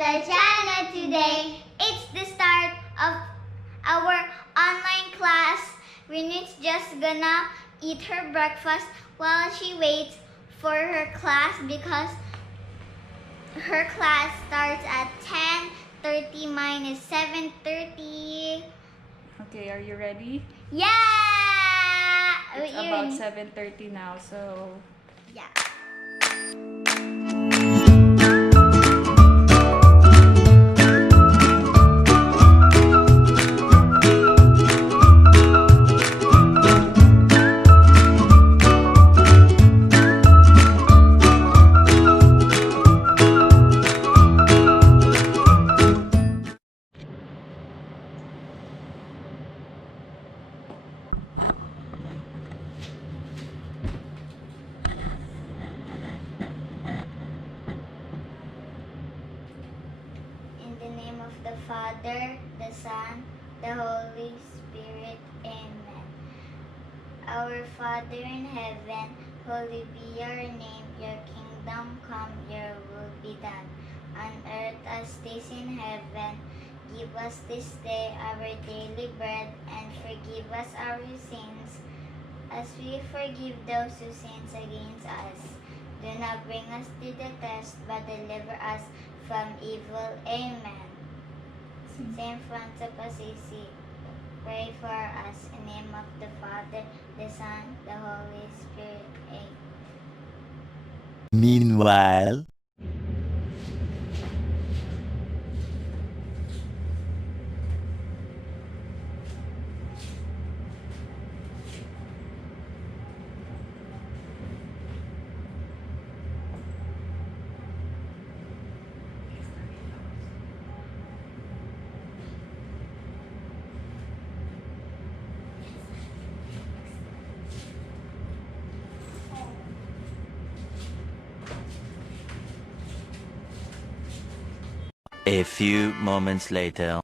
our channel today. It's the start of our online class. Rayne's just gonna eat her breakfast while she waits for her class because her class starts at 10:30 minus 7:30. Okay, are you ready? Yeah! It's about 7:30 now, so... Yeah. In the name of the Father, the Son, the Holy Spirit. Amen. Our Father in heaven, holy be your name. Your kingdom come, your will be done, on earth as it is in heaven. Give us this day our daily bread, and forgive us our sins, as we forgive those who sin against us. Do not bring us to the test, but deliver us from evil. Amen. Saint Francis of Assisi, pray for us. In the name of the Father, the Son, the Holy Spirit. Amen. Meanwhile, a few moments later.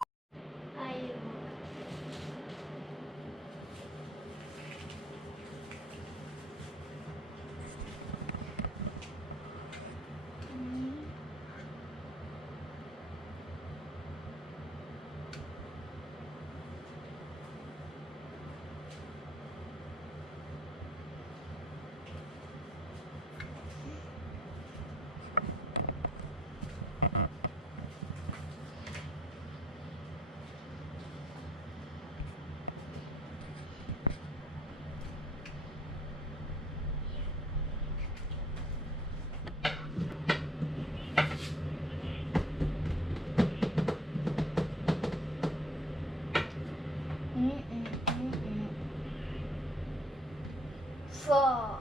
Four.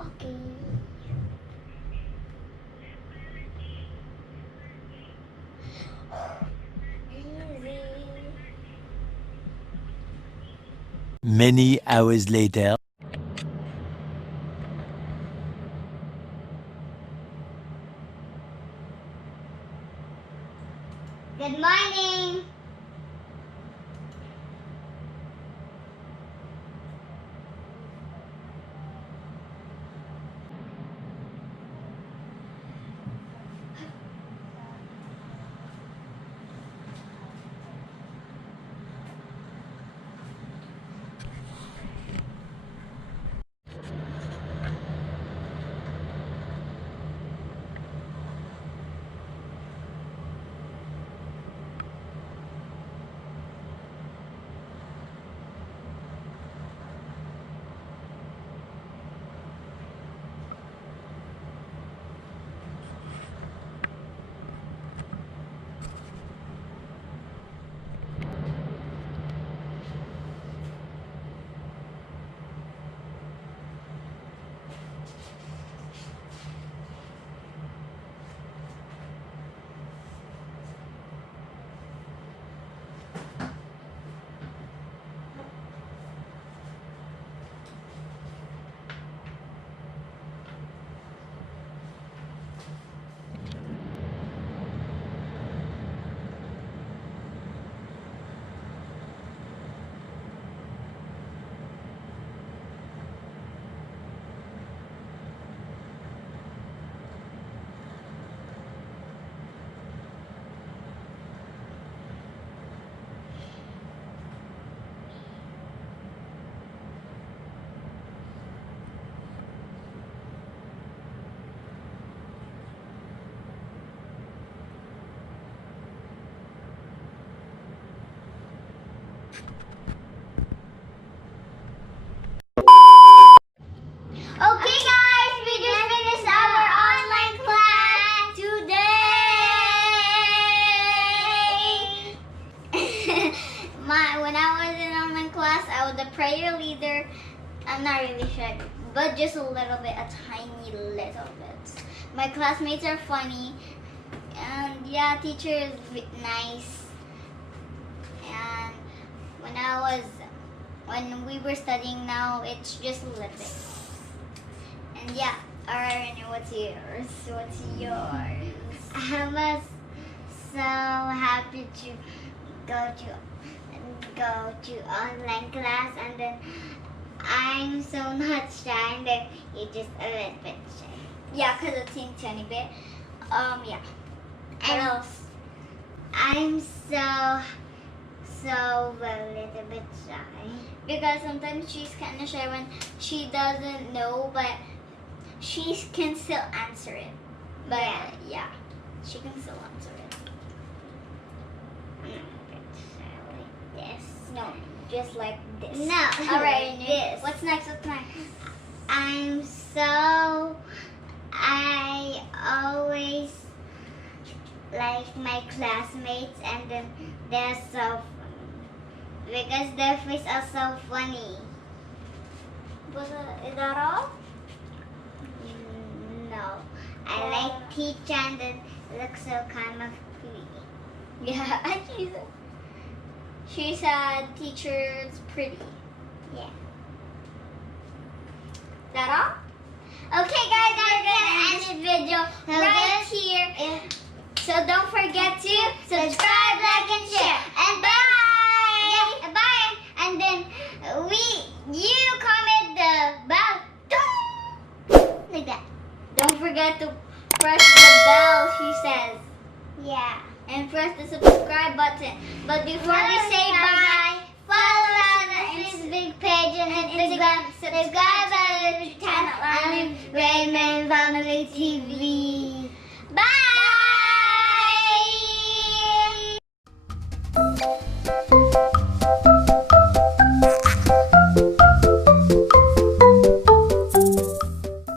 Okay. Easy. Many hours later. Good morning. I'm not really shy, but just a little bit, a tiny little bit. My classmates are funny, and yeah, teacher is nice. And when we were studying now, it's just a little bit. And yeah, alright, what's yours? What's yours? I was so happy to go to online class, and then I'm so not shy, and then you're just a little bit shy. Yeah, because a teeny bit. Yeah. What else? I'm so a little bit shy. Because sometimes she's kind of shy when she doesn't know, but she can still answer it. But yeah, she can still answer it. I'm not a bit shy like this. No, just like this. No, alright, this. What's next? I always like my classmates, and then they're so funny because their faces are so funny. Is that all? No. I like teacher, and then looks so kind of pretty. Yeah, she's a teacher's pretty. Yeah. Is that all? Okay, guys, I'm gonna end the video right here. So don't forget to subscribe, like, and share. And bye. Yeah, bye. And then you comment the bell. Like that. Don't forget to press the bell, she says. Yeah. And press the subscribe button. But before we say bye, follow us on the Facebook page and Instagram. Subscribe to the channel on Rayne Mayne Family TV.